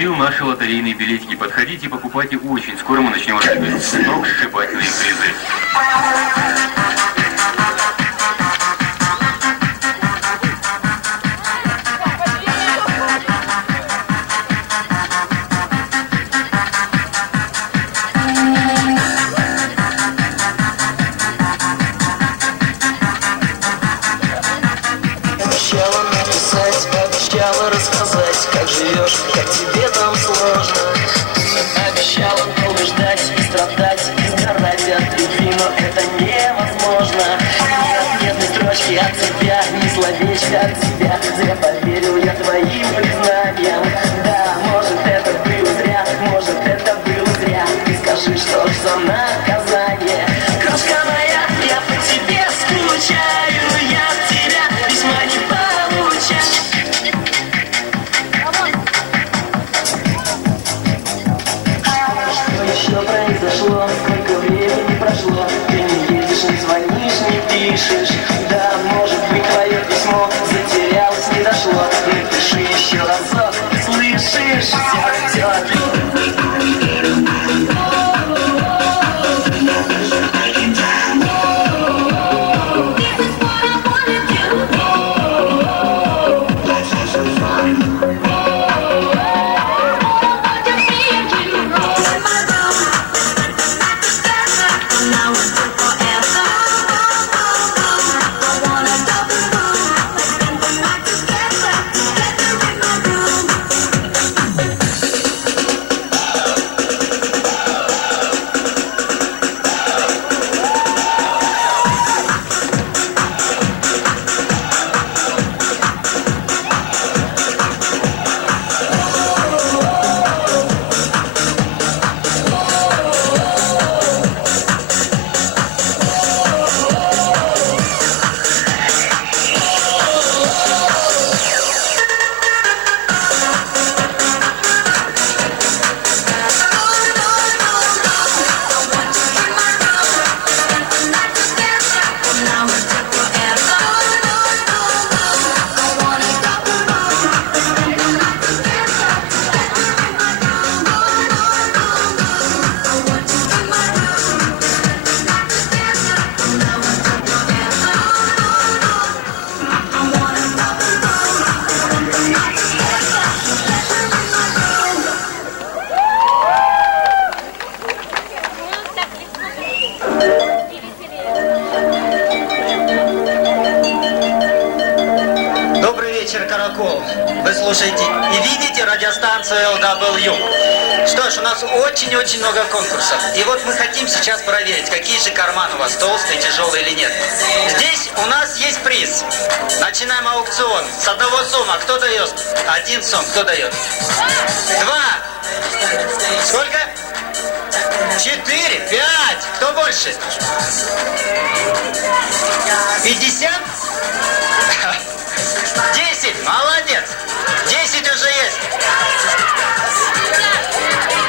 Купил наши лотерейные билетики. Подходите, покупайте очень. Скоро мы начнем разыгрывать сногсшибательные призы. Обещала написать, обещала рассказать, как живешь, как тебе там сложно. Обещала долго ждать и страдать, и сгорать от любви, но это невозможно. Нет ни строчки от тебя, ни словечка от тебя. Зря поверил я твоим признаниям. Да, может это было зря, может это было зря. Ты скажи, что ж за наказание. Крошка моя, я по тебе скучаю, я от тебя письма не получаю. Что еще произошло? Сколько времени прошло? Ты не едешь, не звонишь, не пишешь. Да, может быть, твое письмо затерялось, не дошло. Напиши еще разок, слышишь? Все отлично. Добрый вечер, Каракол. Вы слушаете и видите радиостанцию LW. Что ж, у нас очень-очень много конкурсов. И вот мы хотим сейчас проверить, какие же карманы у вас, толстые, тяжелые или нет. Здесь у нас есть приз. Начинаем аукцион. С одного сомма кто дает? Один сом. Кто дает? Два. Сколько? 4, 5. Кто больше? 50? 10. Молодец. 10 уже есть.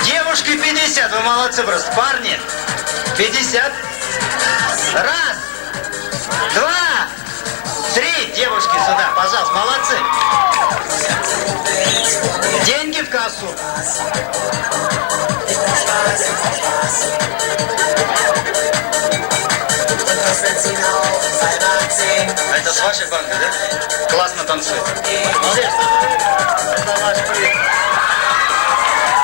Девушки 50. Вы молодцы просто. Парни 50. Раз. Два. Три. Девушки сюда. Пожалуйста. Молодцы. Деньги в кассу. Это с вашей банды, да? Классно танцует. Молодец. Это ваш приз.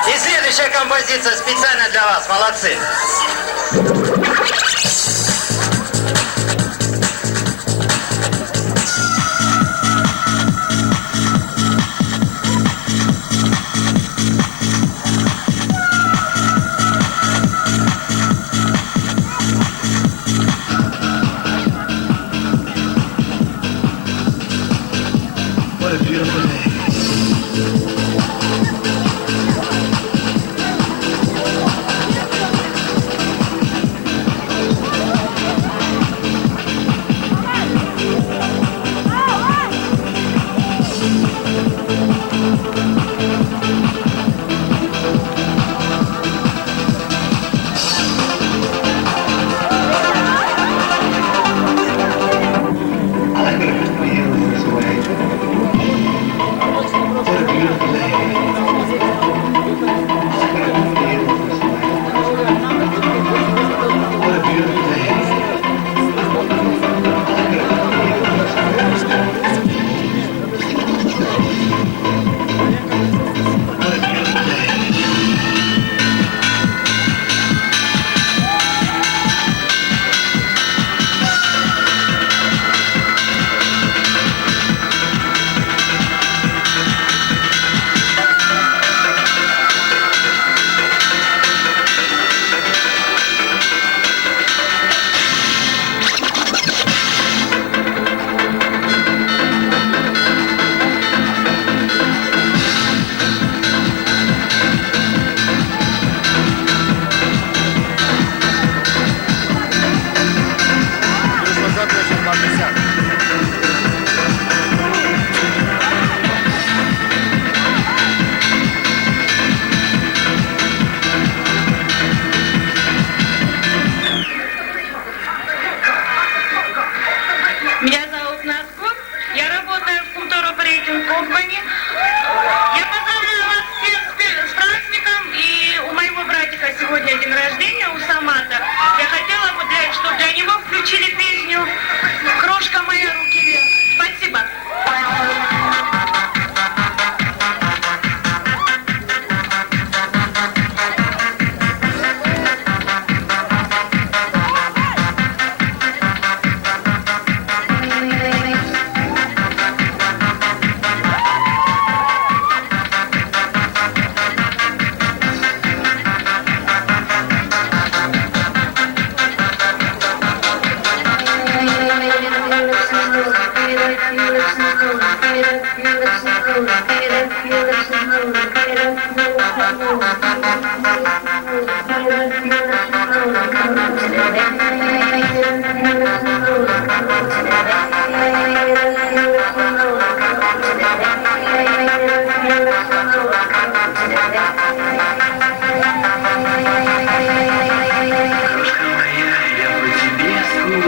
И следующая композиция специально для вас. Молодцы. What a beautiful day.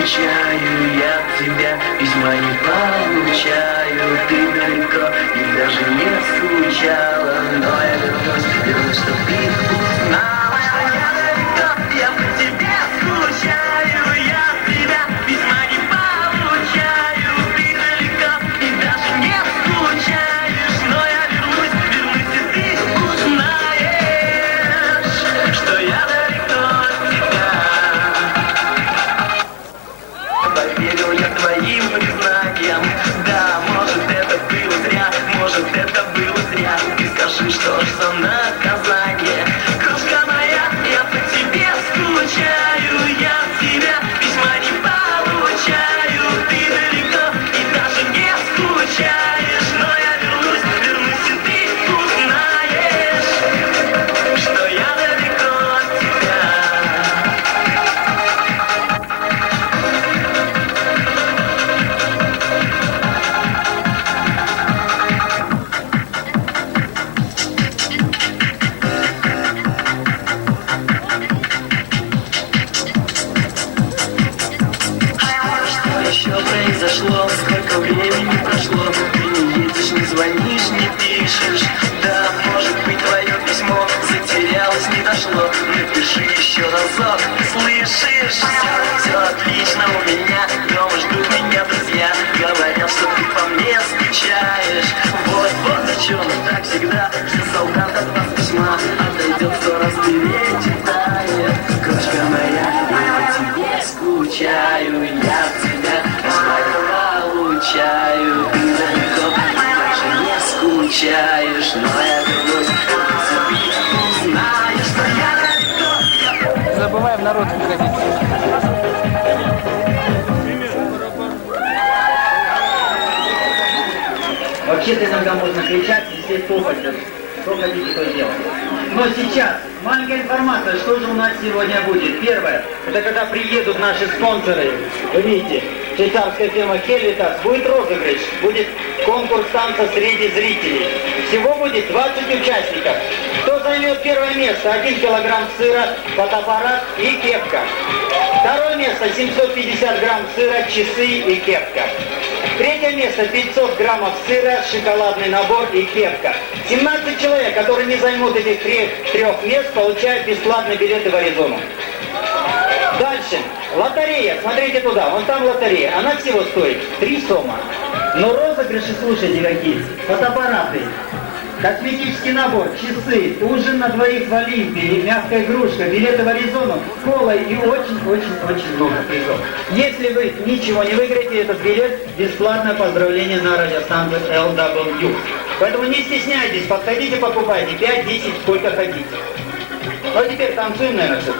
Скучаю, я от тебя письма не получаю. Ты далеко и даже не скучала, но я вернусь, чтоб ты узнала, что я далеко, я по тебе скучаю. Я от тебя письма не получаю. Ты далеко и даже не скучаешь, но я вернусь, и ты узнаешь, что я далеко от тебя. Поверю я твоим признаниям. Да, может это было зря, может это было зря. Ты скажи, что ж за наказание. Кружка моя, я по тебе скучаю. Я от тебя письма не получаю. Ты далеко и даже не скучаешь, но я вернусь, и ты узнаешь, что я далеко от тебя. Еще произошло, сколько времени прошло. Ты не едешь, не звонишь, не пишешь. Да, может быть, твое письмо затерялось, не дошло. Напиши еще разок, слышишь? Все отлично у меня, дома ждут меня друзья. Говорят, что ты по мне скучаешь. Вот зачем так всегда, что солдат от вас письма отойдет 100 раз перечитает. Кружка моя, я по тебе скучаю. Я от тебя письма не получаю. Ты далеко, даже не скучаешь, но я вернусь, ты узнаешь, что я далеко. Забываем народ выходить. Вообще-то иногда можно кричать и здесь топать. Что хотите, то делать. Но сейчас маленькая информация, что же у нас сегодня будет. Первое, это когда приедут наши спонсоры. Вы видите, швейцарская фирма Хелвитас. Будет розыгрыш, будет конкурс танца среди зрителей. Всего будет 20 участников. Кто займет первое место? 1 килограмм сыра, фотоаппарат и кепка. Второе место 750 грамм сыра, часы и кепка. Третье место 500 граммов сыра, шоколадный набор и кепка. 17 человек, которые не займут этих трех мест, получают бесплатные билеты в Аризону. Дальше. Лотерея. Смотрите туда. Вон там лотерея. Она всего стоит 3 сома. Но розыгрыши, слушайте, какие. Фотоаппараты. Косметический набор, часы, ужин на двоих в Олимпии, мягкая игрушка, билеты в Аризону, кола и очень-очень-очень много призов. Если вы ничего не выиграете, этот билет бесплатное поздравление на радиостанцию LW. Поэтому не стесняйтесь, подходите, покупайте, 5-10, сколько хотите. Ну а теперь танцуем, наверное, все.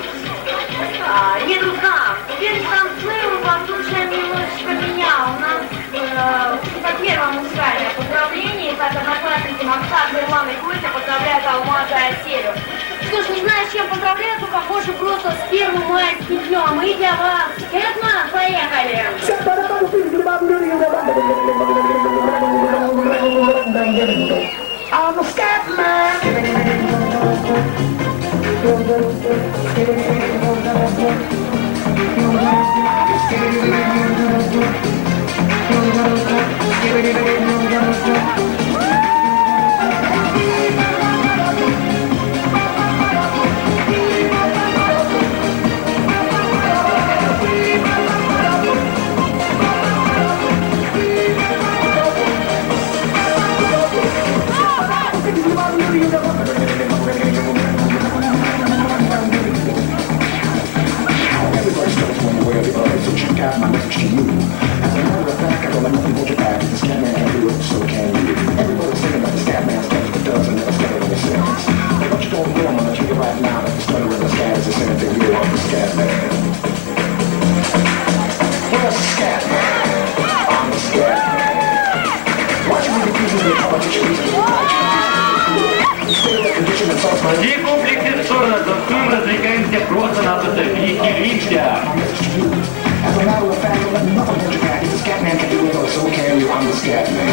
Не друзья, теперь танцуем, послушаем немножечко меня. У нас это первое музыкальное поздравление. Так, одноклассники Максат, Ирлан и Костя поздравляют Алмаза и Аселю. Что ж, не знаю, с чем поздравляют, но похоже просто с 1 майским днем. И для вас. Этман, поехали! I'm a scat man. Got my message to you. As a matter of fact, I don't let nothing hold you back. The scat man can do it, so can you. Everybody's saying that the scat man stutters but does and never stutter when he sings. But what you don't know, I'm gonna tell you right now that the stutter and the scat is the same thing. You are the scat man. You're the scat man. I'm the scat man. Why should we be using the politician reasons Всі комплекси в сторону, танцуємо, развлекаемся просто-напросто, веселимся. As a matter of fact, don't let nothing hold you back. If the scat man can do it, so can you. I'm the scat man.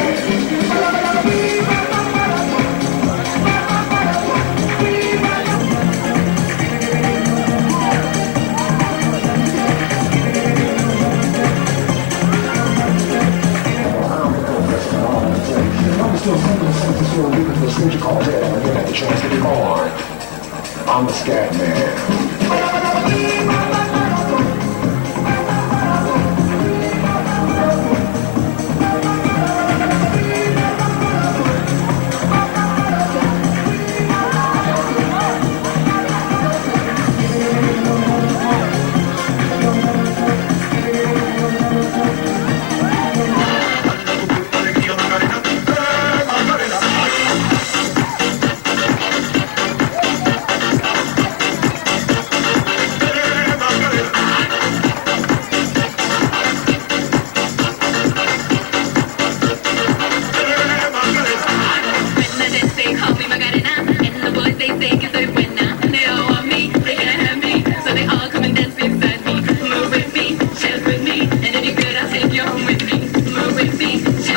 Still something sense of because the stage called dead and I didn't have the chance to be born. I'm the scat man.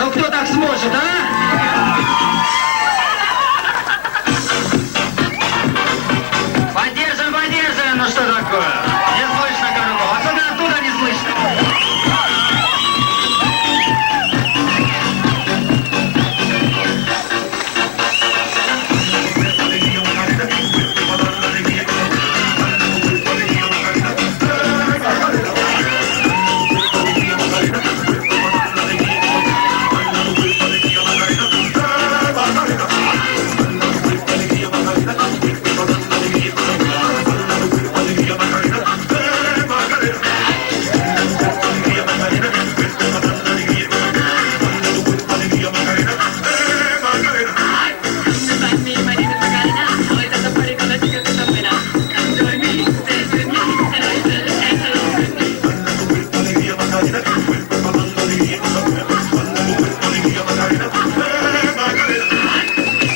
Ну кто так сможет, а? Поддержим, поддержим, ну что такое? Не слышно, Каракол, особенно оттуда не слышно.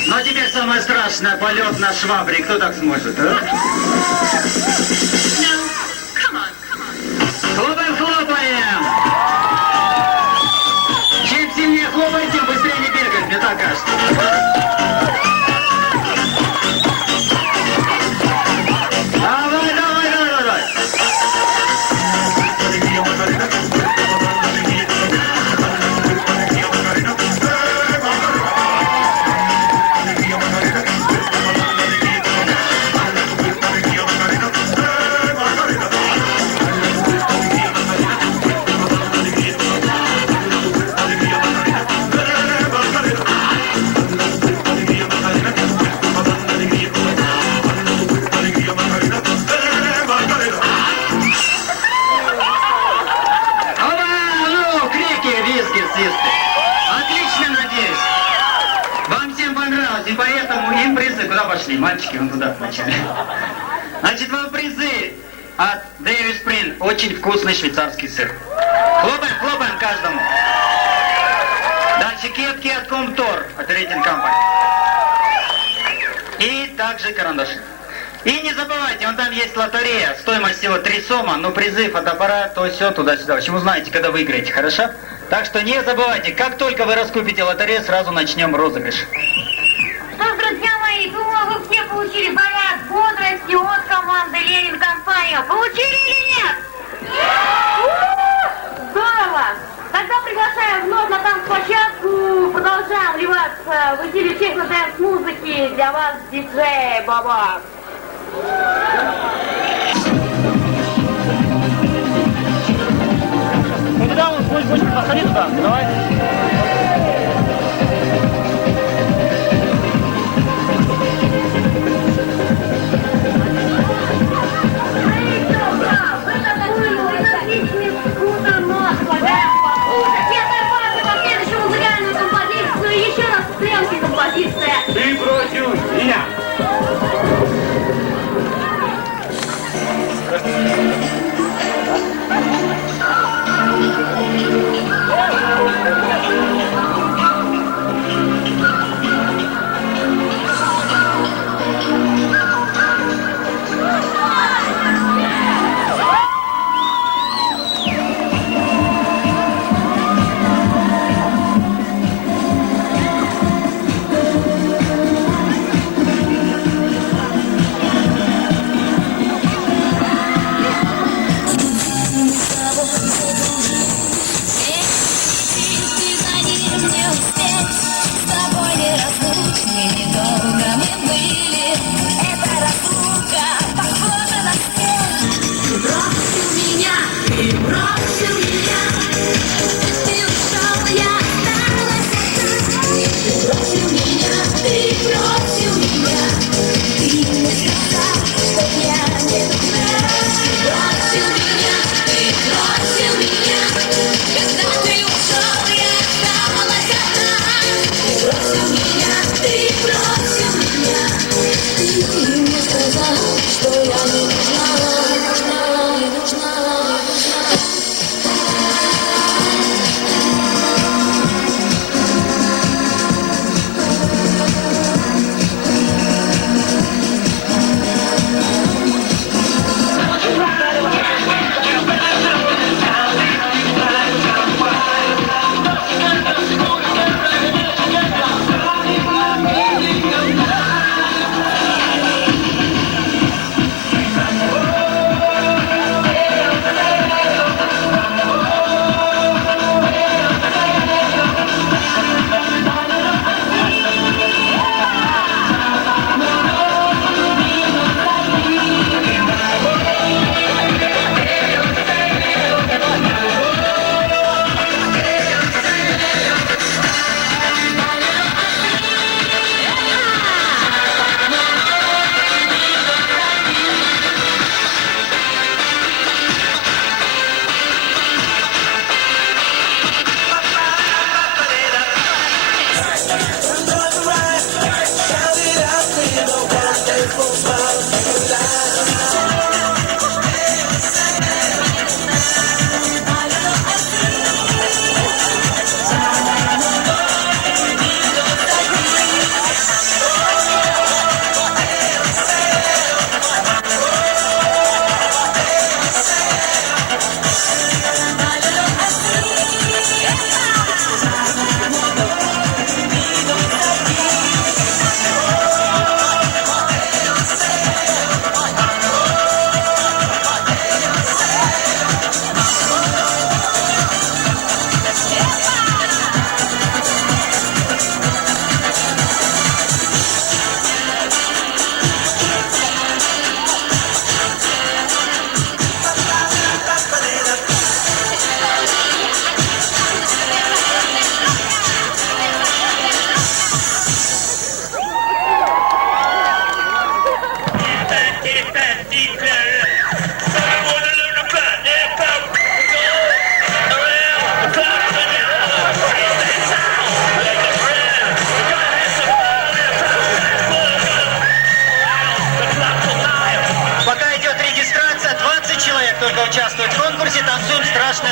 Ну а теперь самое страшное, полет на швабре. Кто так сможет, а? Хлопаем, хлопаем! Чем сильнее хлопаем, тем быстрее не бегает, мне так кажется. Давай, давай, давай, давай! Отлично, надеюсь. Вам всем понравилось, и поэтому им призы. Куда пошли? Мальчики, вон туда вначале. Значит, вам призы от Дэвис Сприн. Очень вкусный швейцарский сыр. Хлопаем, хлопаем каждому. Дальше кепки от Комтор, от Рейтинг Компани. И также карандаши. И не забывайте, вон там есть лотерея, стоимость всего 3 сома, но призы, фотоаппарат, то все туда-сюда. Почему знаете, когда выиграете, хорошо? Так что не забывайте, как только вы раскупите лотерею, сразу начнем розыгрыш. Что ж, друзья мои, думаю, вы все получили заряд бодрости от команды Ленин Компания. Получили или нет? Здорово! Тогда приглашаем вновь на танцплощадку. Продолжаем вливаться в эфире техно-дэнс-музыки. Для вас диджей Баба. Ну куда он сквозь бочку, посмотри туда, давай. Ты против меня.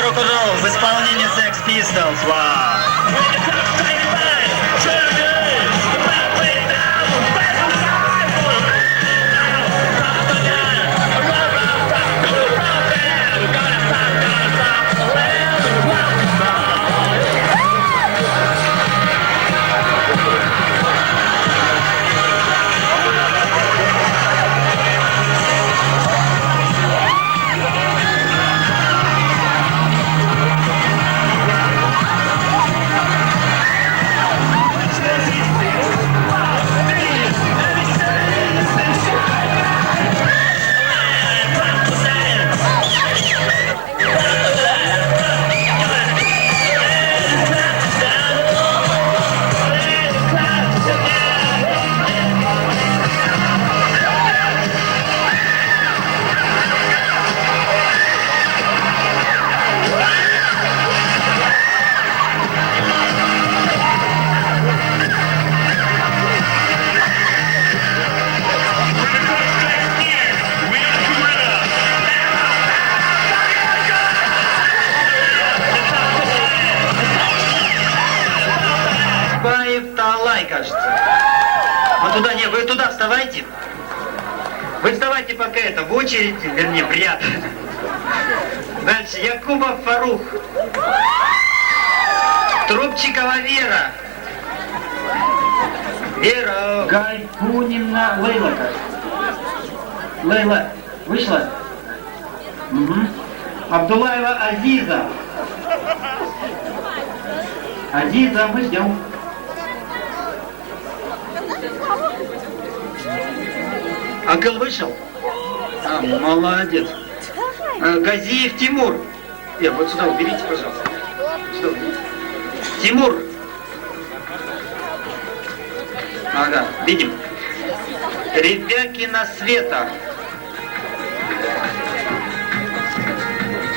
рок-н-ролл в исполнении Sex Pistols. Вау! Талай, кажется. Вот туда, не, вы туда вставайте. Вы вставайте пока это, в очередь, вернее, в ряд. Дальше, Якубов Фарух. Трубчикова Вера. Вера. Гайкунина Лейла, кажется. Лейла, вышла? Угу. Абдулаева Азиза. Азиза, мы ждем. Акыл вышел? А, молодец. Газиев Тимур. Вот сюда уберите, пожалуйста. Сюда уберите. Тимур. Ага, видим. Ребякина Света.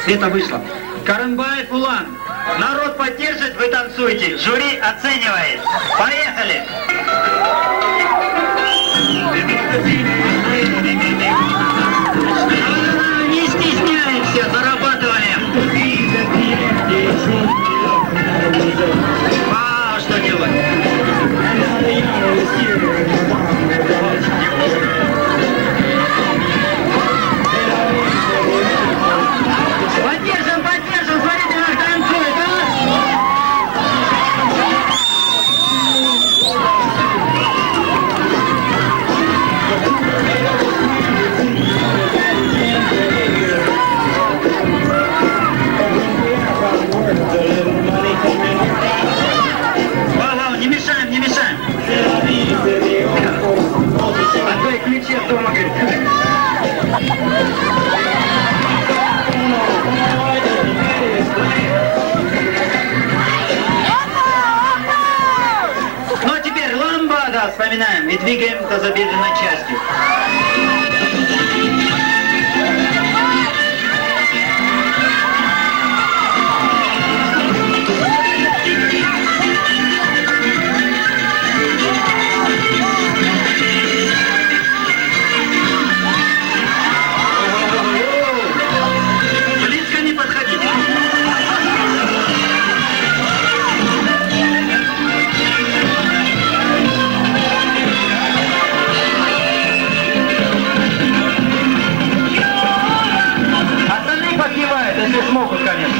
Света вышла. Карымбаев Улан. Народ поддержит, вы танцуете. Жюри оценивает. Поехали! Не стесняемся, зарабатываем. А что делать? Поддержим, поддержим, смотрите, как танцует, Ага, не мешаем, не мешаем. Отдай ключи от дома, говорит. Ну а теперь ламбада, вспоминаем, и двигаем тазобедренной частью. Близко не подходите. Остальные подпевают, если смогут, конечно.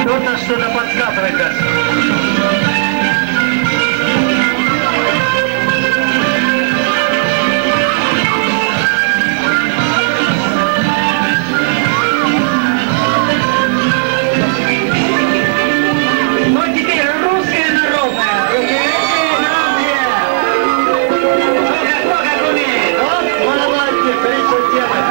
Кто-то что-то подсказывает, кажется. Ну теперь русская народная. Кто как умеет. Вот, молодцы, смотри, что делает.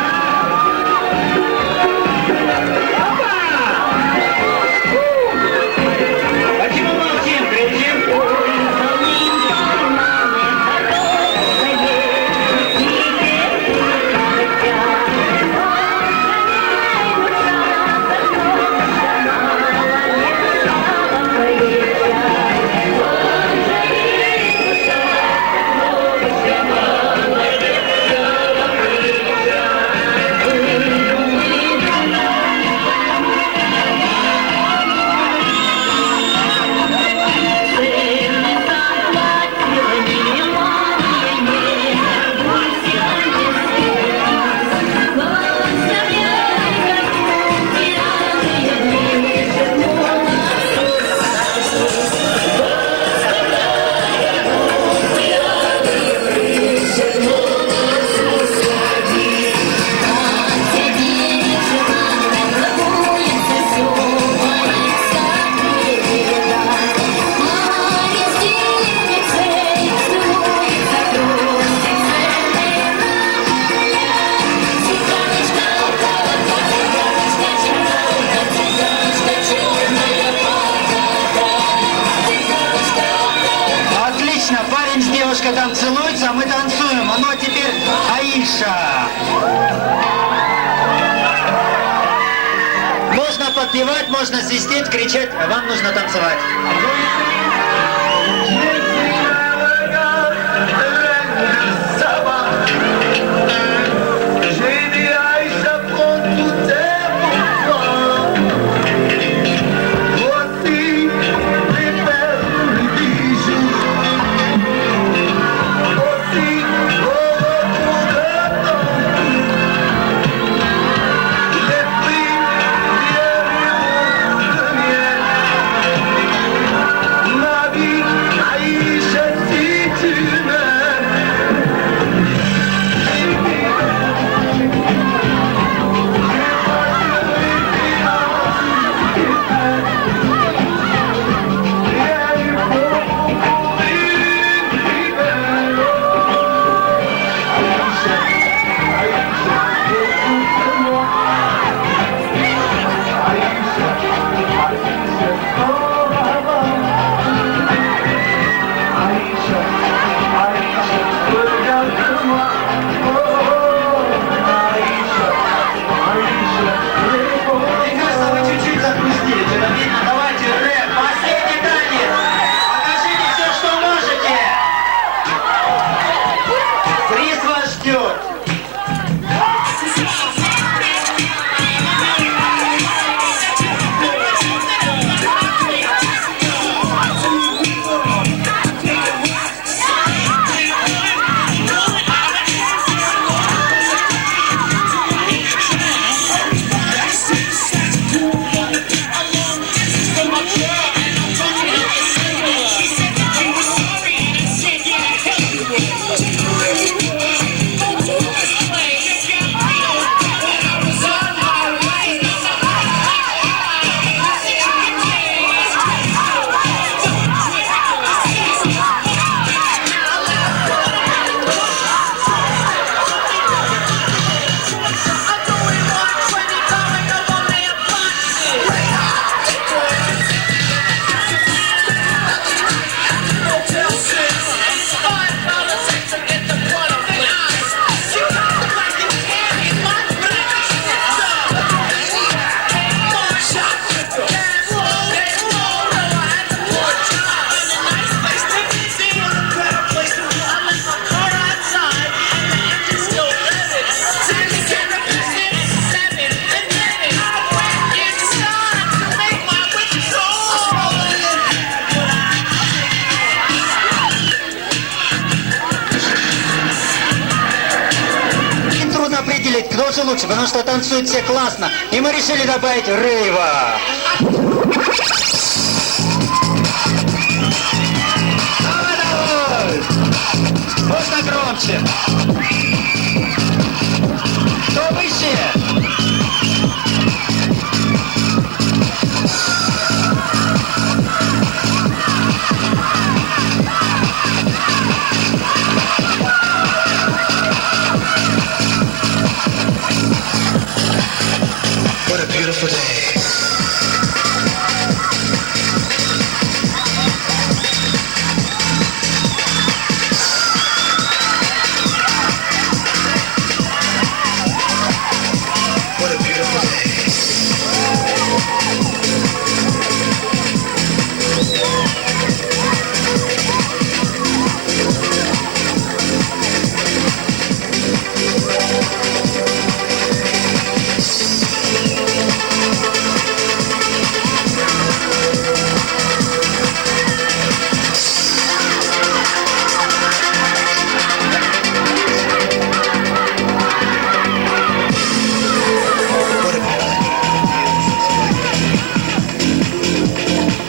Аиша! Можно подпевать, можно свистеть, кричать, а вам нужно танцевать. Кто же лучше, потому что танцуют все классно. И мы решили добавить рейва. Давай, давай! Можно громче. Кто выше? What a beautiful day.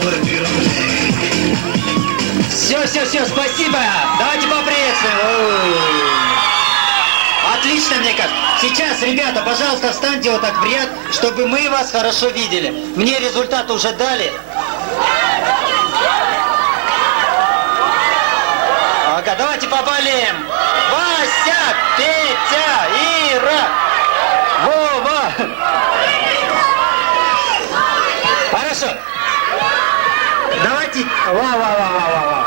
What a beautiful day. Все, спасибо. Давайте поприветствуем. Отлично, мне кажется. Сейчас, ребята, пожалуйста, встаньте вот так в ряд, чтобы мы вас хорошо видели. Мне результаты уже дали. Ага, давайте поболеем. Вася, Петя, Ира, Вова. Хорошо. Давайте. Ва-ва-ва-ва-ва-ва.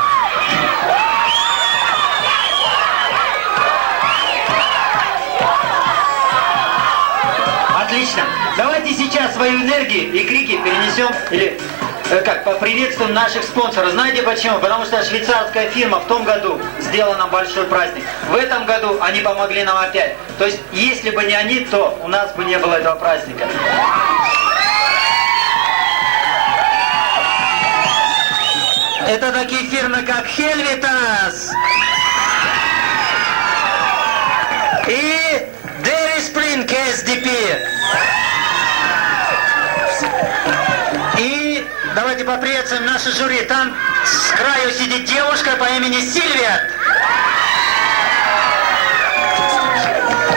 Давайте сейчас свою энергию и крики перенесем, или как, поприветствуем наших спонсоров. Знаете почему? Потому что швейцарская фирма в том году сделала нам большой праздник. В этом году они помогли нам опять. То есть, если бы не они, то у нас бы не было этого праздника. Это такие фирмы, как Helvetas и Dairy Spring KSDP. И давайте поприветствуем наше жюри. Там с краю сидит девушка по имени Сильвия.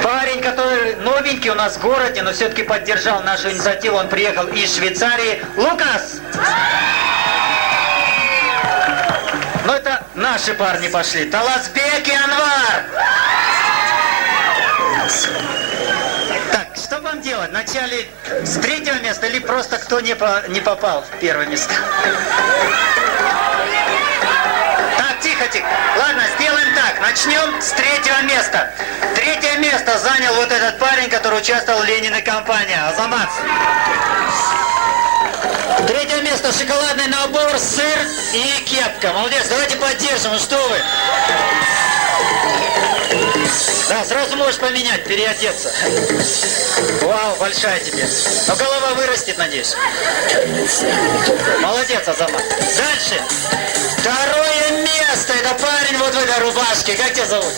Парень, который новенький у нас в городе, но все-таки поддержал нашу инициативу. Он приехал из Швейцарии. Лукас! Ну это наши парни пошли. Таласбек и Анвар! Так, что вам делать? Вначале с третьего места или просто кто не попал в первое место? Так, тихо. Ладно, сделаем так. Начнем с третьего места. Третье место занял вот этот парень, который участвовал в Лениной кампании. Азамат. Третье место, шоколадный набор, сыр и кепка. Молодец, давайте поддержим, ну что вы? Да, сразу можешь поменять, переодеться. Вау, большая тебе. Но голова вырастет, надеюсь. Молодец, Азамат. Дальше. Второе место, это парень вот в этой рубашке. Как тебя зовут?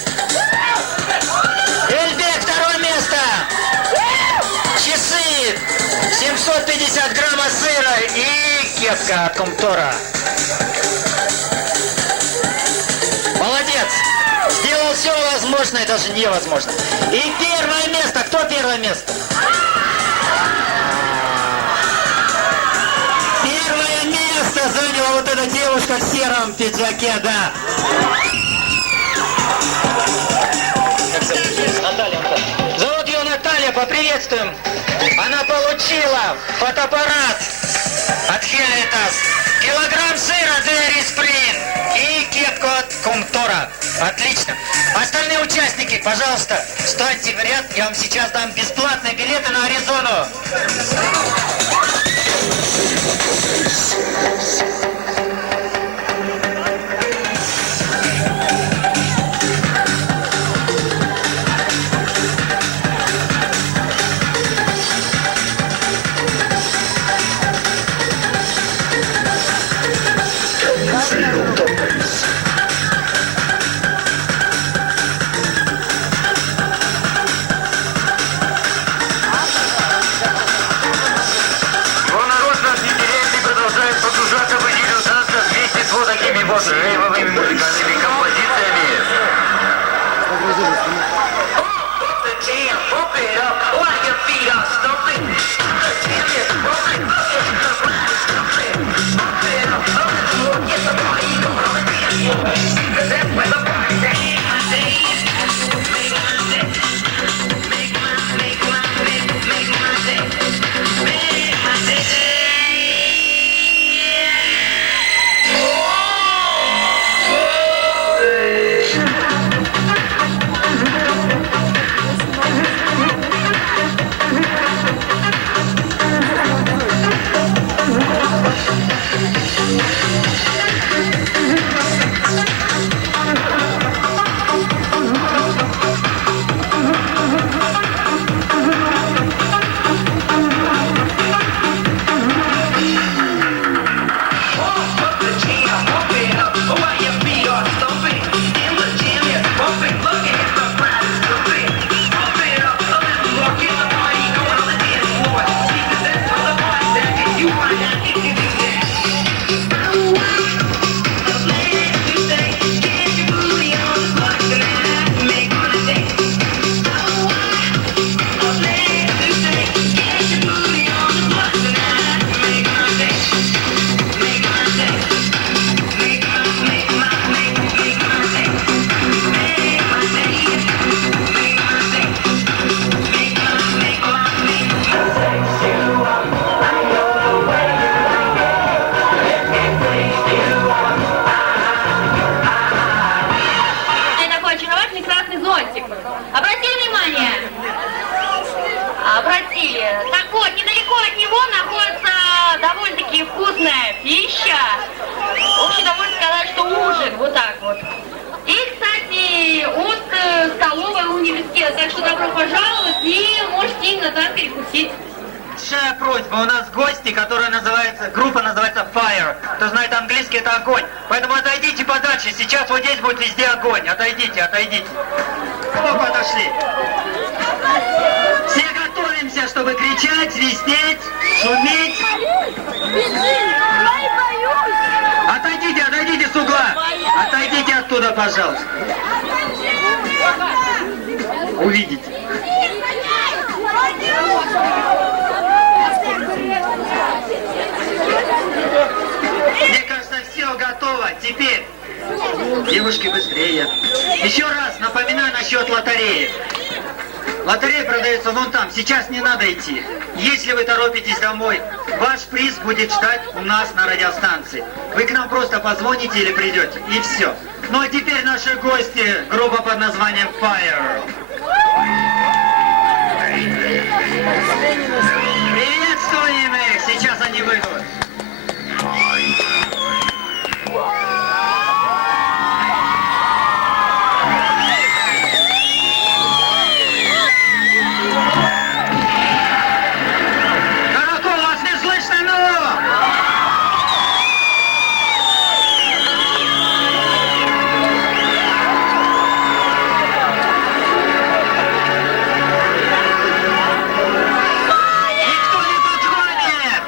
Эльбек, второе место. Часы. 750 граммов сыра и кепка от Комтора. Молодец! Сделал все возможное, даже невозможно. И первое место. Кто первое место? Первое место заняла вот эта девушка в сером пиджаке, да. Как зовут? Наталья. Зовут ее Наталья, поприветствуем. Она получила фотоаппарат от Helvetas, килограмм сыра Dairy Spring и кепку от Комтора. Отлично. Остальные участники, пожалуйста, встаньте в ряд. Я вам сейчас дам бесплатные билеты на Аризону. рейвовыми музыкальными композициями. пища. Вообще-то можно сказать, что ужин, вот так вот. И, кстати, от столовой университета, так что добро пожаловать и можете именно там перекусить. Большая просьба, у нас гости, которая называется, группа называется Fire. Кто знает английский, это огонь. Поэтому отойдите подальше, сейчас вот здесь будет везде огонь. Отойдите, отойдите. О, подошли. Все готовимся, чтобы кричать, свистеть, шуметь. Отойдите, отойдите с угла. Отойдите оттуда, пожалуйста. Увидите. Мне кажется, все готово. Теперь, девушки, быстрее. Еще раз напоминаю насчет лотереи. Лотерея продается вон там. Сейчас не надо идти. Если вы торопитесь домой, ваш приз будет ждать у нас на радиостанции. Вы к нам просто позвоните или придете. И все. Ну а теперь наши гости, группа под названием Fire. Приветствуем их! Сейчас они выйдут. Каракол, вас не слышно, ну! Никто не подходит!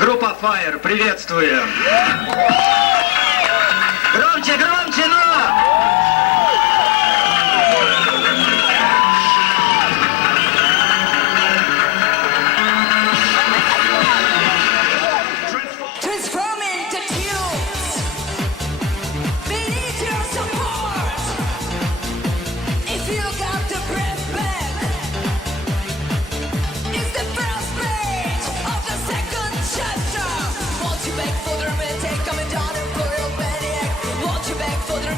Группа Fire, приветствуем! Громче, громче, ну! Transform into cubes. We need your support. If you got the breath back, it's the first page of the second chapter. Want you back for the remake, coming down and for your maniac. Want you back for the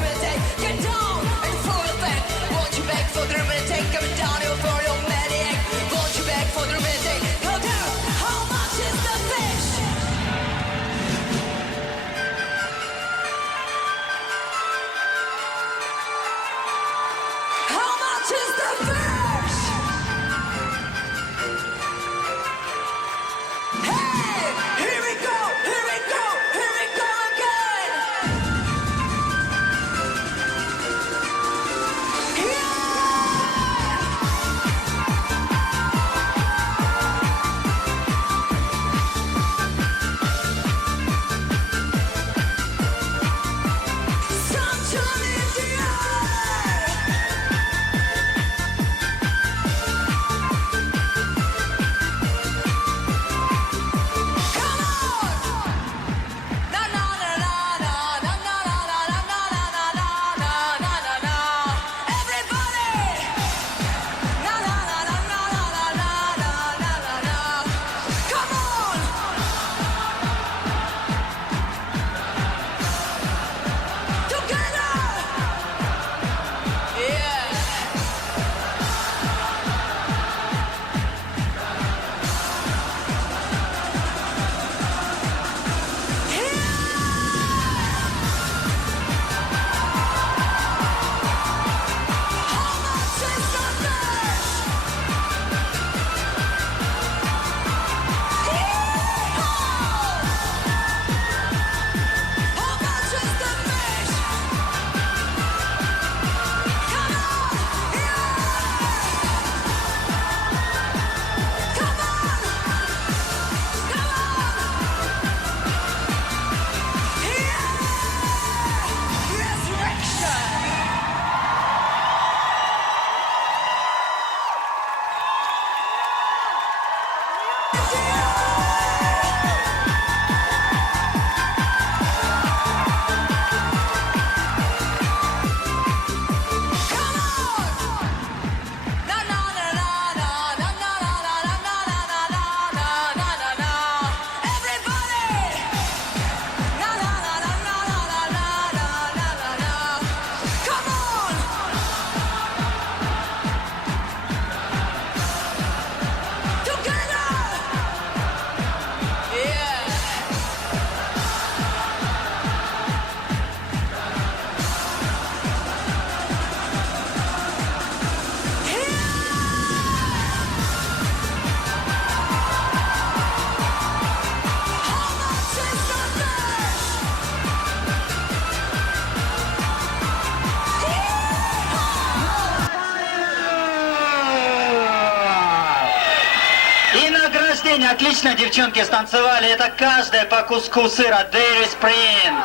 рождения отлично девчонки станцевали. Это каждая по куску сыра Dairy Spring.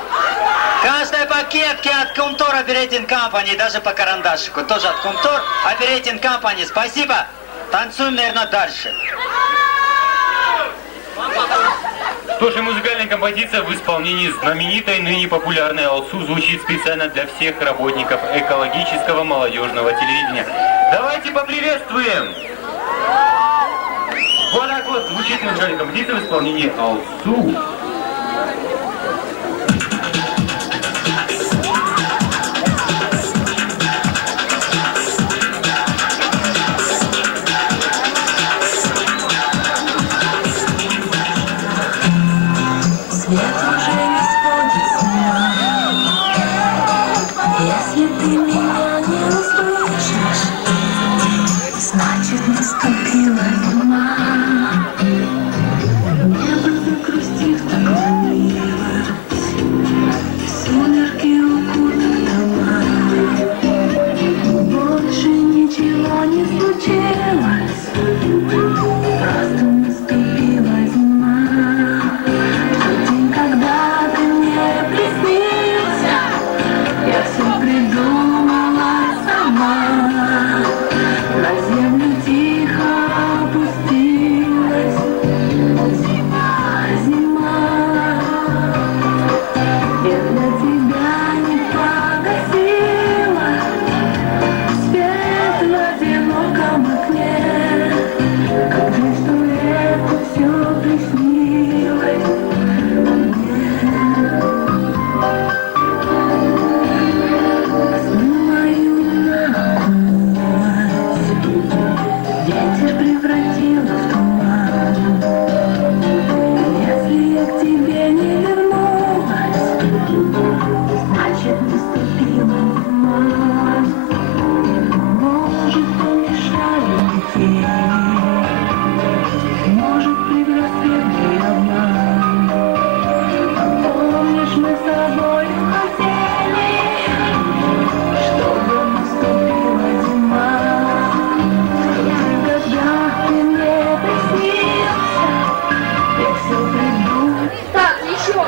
Каждая пакетки от Кумтор Operating Company. Даже по карандашику. Тоже от Кумтор Operating Company. Спасибо. Танцуем, наверное, дальше. Что же, музыкальная композиция в исполнении знаменитой, ныне популярной Алсу звучит специально для всех работников экологического молодежного телевидения. Давайте поприветствуем! Вот так вот звучит музыкальная композиция в исполнении Алсу. Свет уже не сходит с ума. Если ты меня не услышишь, значит наступила зима. Небо загрустив, так манилось, сумерки укутав дома. Больше ничего не случилось, просто наступила зима. Когда ты мне приснился, я все придумала сама. На землю тихо опустилась зима, зима. Я для тебя не погасила свет в одиноком окне. Как жаль, что это все приснилось. Ветер превратил в туман. Если я к тебе не вернулась, значит наступила зима. Может, помешали детей, может, предрассветный обман. Помнишь, мы с тобой хотели, чтобы наступила зима. Когда ты мне приснился, я все приду. Так, еще.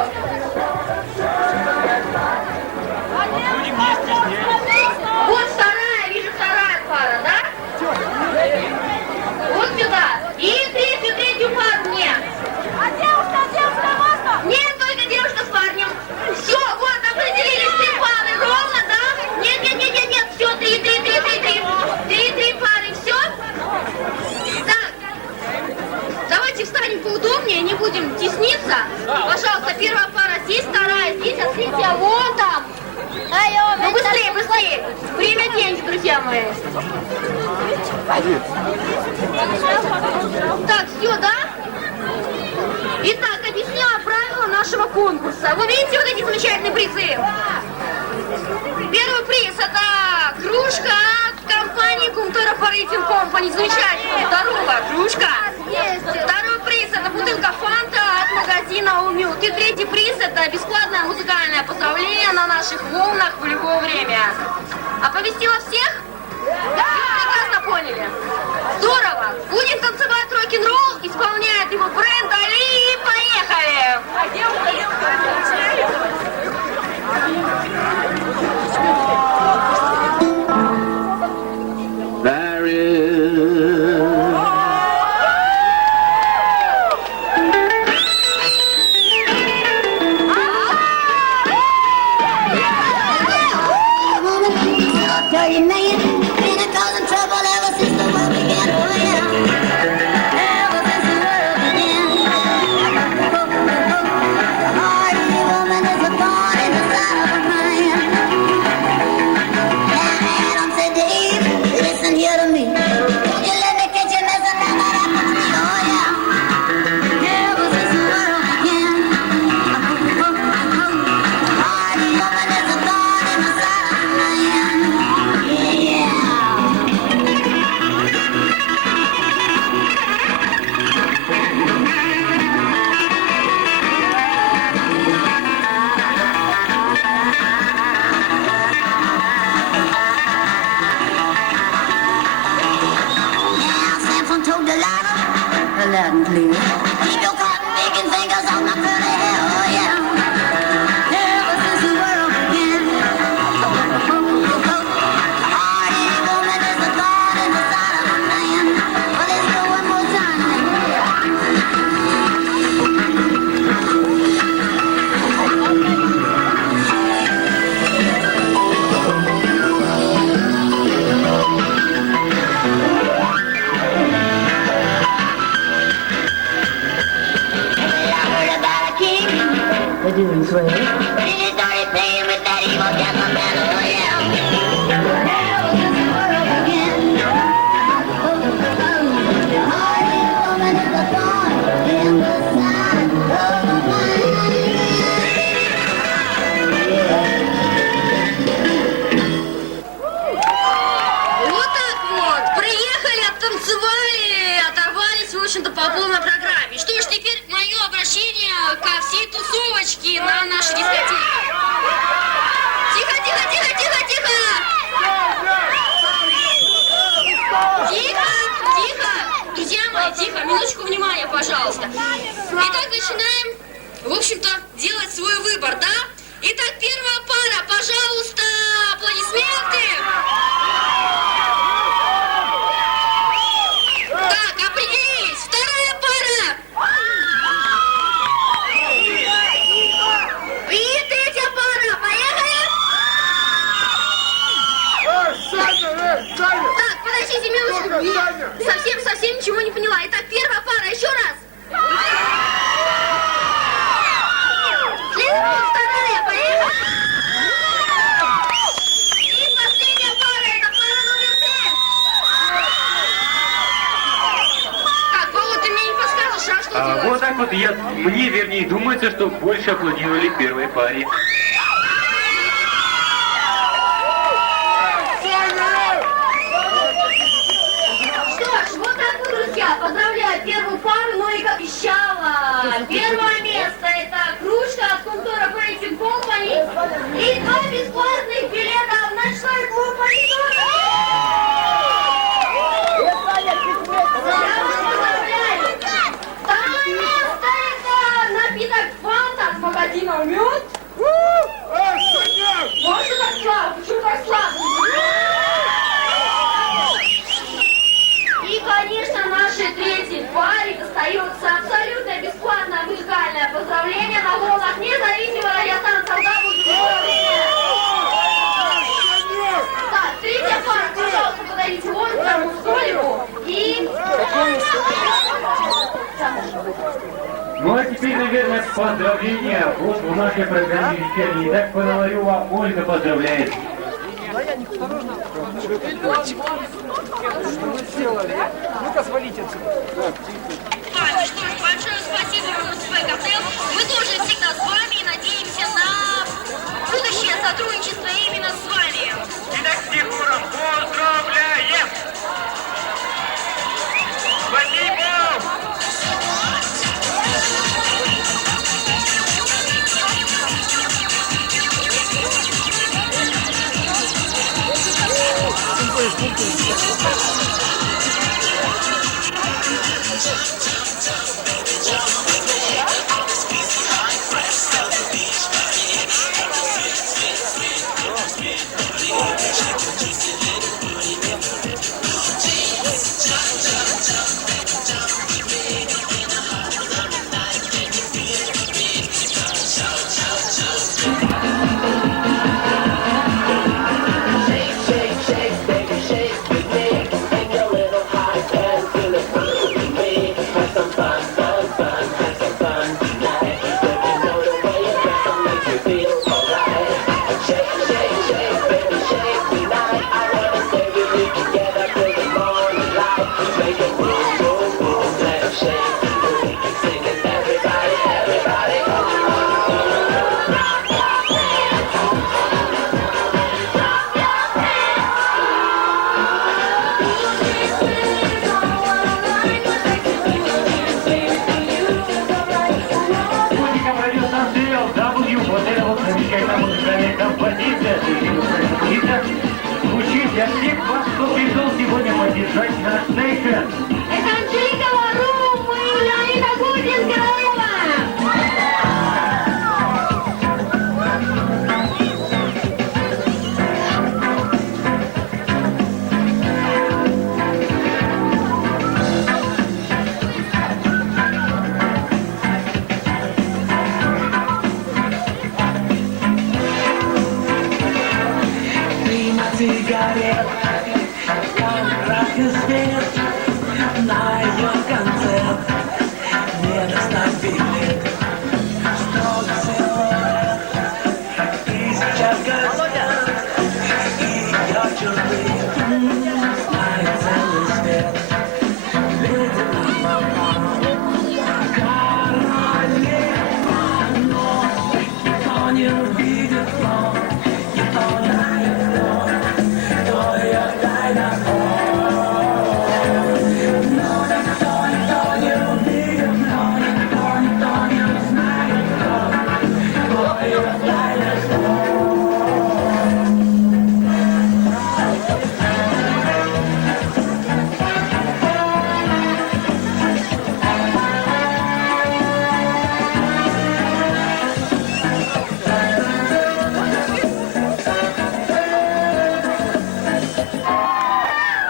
Вот вторая, вижу, вторая пара, да? Вот сюда. И третью пару мне. А девушка можно? Нет, только девушка с парнем. Все, вот, определились, 3 пары, ровно, да? Нет, все, три пары, все? Так, давайте встанем поудобнее, не будем тесниться. Пожалуйста, первая пара здесь, вторая здесь, а третья вон там. Ну быстрее, быстрее. Время денег, друзья мои. Так, все, да? Итак, объясняла правила нашего конкурса. Вы видите вот эти замечательные призы? Первый приз — это кружка от компании Кумтор Operating Company. Замечательно. Здорово, кружка. Второй приз — это бутылка фанта от магазина Умют. И третий приз — это бесплатное музыкальное поздравление на наших волнах в любое время. Оповестила всех? Да! Прекрасно поняли. Здорово. Будем танцевать рок-н-ролл, исполняет его бренд Али. Поехали! $30 million, been causing trouble ever since the world began to win. Ever since live. Keep your cotton picking fingers on my curly hair, oh yeah. Ever since the world began. Hard-headed woman is a thorn in the side of a man. Well, let's go one more time. They do this way. He just started playing with that evil gambling man, oh yeah. Вот так вот. Приехали, оттанцевали, оторвались, в общем-то, по полной программе. Что ж, теперь мое обращение ко всей тусовочке на нашей дискотеке. Тихо, тихо, тихо, тихо, тихо! Тихо, тихо! Друзья мои, тихо, минуточку внимания, пожалуйста. Итак, начинаем, в общем-то, делать свой выбор, да? Итак, первая пара, пожалуйста, аплодисменты! Так, определились. Вторая пара. И третья пара. Поехали. Так, подождите минуточку. Совсем ничего не поняла. Итак, первая пара. Еще раз. Следующая, вторая. Поехали. И последняя пара. Это пара номер 3. Так, Володь, ты мне не подскажешь, а что делать? Вот так вот мне, вернее, думается, что больше аплодировали первой паре. Что ж, вот так вот, друзья, поздравляю первую пару, но и как обещала. Первое место это кружка от Кунтура Painting Company и 2 бесплатных билета в ночной клуб «Помидор». Я вас поздравляю. Второе место это напиток «Фанта» от магазина «Мед». Можно так слабо? Почему так слабо? И, конечно, нашей третьей паре достается абсолютно бесплатное музыкальное поздравление на волнах независимой радиостанции «Алда». Так, третья пара, пожалуйста, подойдите вон к тому столику и... Ну а теперь, наверное, поздравления. Вот в нашей программе вечерней. Итак, Пономарева Ольга поздравляет. Ну-ка, свалите отсюда. Что ж, большое спасибо за свой коктейль. Мы тоже всегда с вами и надеемся на будущее сотрудничество именно с вами. Итак, с Егором поздравляем! Спасибо! Shake, baby, shake, она видит, что целое, и сейчас газет, и ее черты знает целый свет. Леди королева, но никто не увидит, но никто знает, кто ее тайна.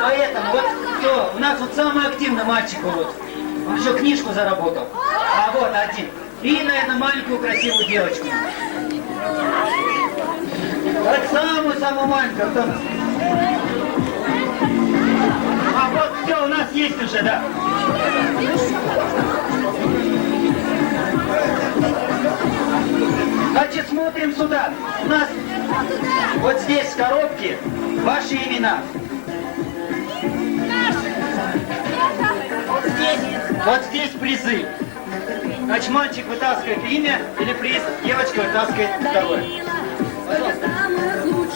Поэтому вот кто? У нас вот самый активный мальчик вот. Он еще книжку заработал. А вот один. И, наверное, маленькую красивую девочку. Вот самую-самую маленькую. Вот она. А вот все, у нас есть уже, да. Значит, смотрим сюда. У нас вот здесь в коробке ваши имена. Вот здесь призы. Значит, мальчик вытаскивает имя или приз, девочка вытаскивает второе.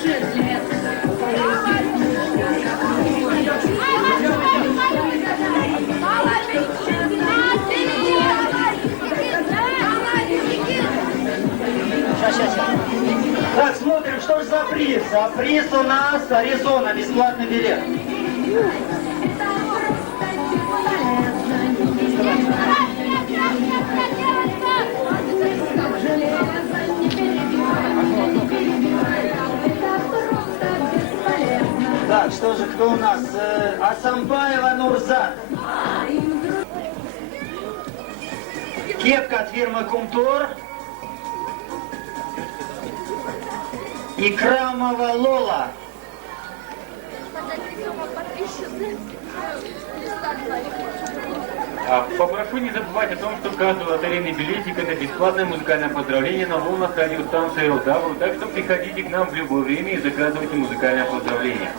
Сейчас. Так, смотрим, что же за приз. А приз у нас Аризона, бесплатный билет. Так, что же, кто у нас? Асамбаева Нурзат. Кепка от фирмы Кумтор. Икрамова Лола. Попрошу не забывать о том, что каждый лотерейный билетик — это бесплатное музыкальное поздравление на волнах радиостанции LW, так что приходите к нам в любое время и заказывайте музыкальное поздравление.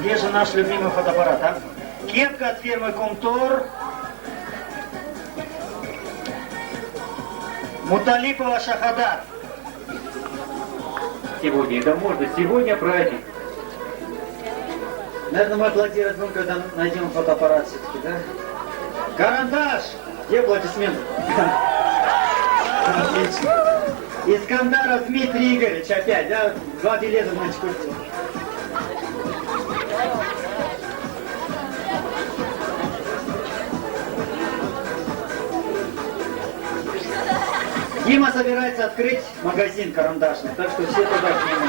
Где же наш любимый фотоаппарат, а? Кепка от фирмы Кумтор. Муталипова Шахадат. Сегодня это можно, сегодня праздник. Наверное, мы аплодировать будем, когда найдем фотоаппарат все-таки, да? Карандаш! Где аплодисменты? Отлично. Искандаров Дмитрий Игоревич опять, да? 2 билета на экскурсию. Дима собирается открыть магазин карандашный, так что все туда к нему.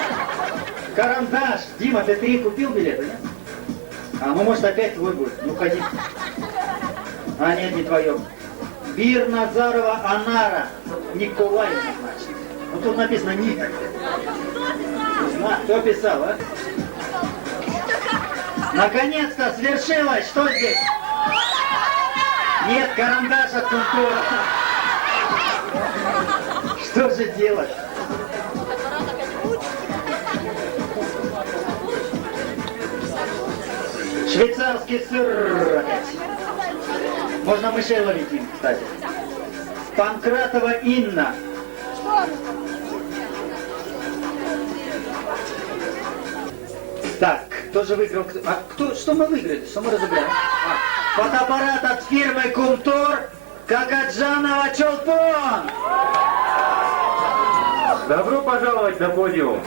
Карандаш! Дима, ты 3 купил билеты, нет? А ну, может, опять твой будет. Ну, ходи. А, нет, не твое. Бир Назарова Анара. Николаевна, значит. Ну, тут написано Ника. Кто писал, а? Наконец-то свершилось. Что здесь? Нет, карандаш от Кумтора. Что же делать? Швейцарский сыр опять. Можно мышей ловить им, кстати. Панкратова Инна. Так, кто же выиграл? А кто, что мы выиграли? Что мы разыграли? Фотоаппарат от фирмы Кумтор Какаджанова Чолпон. Добро пожаловать на подиум.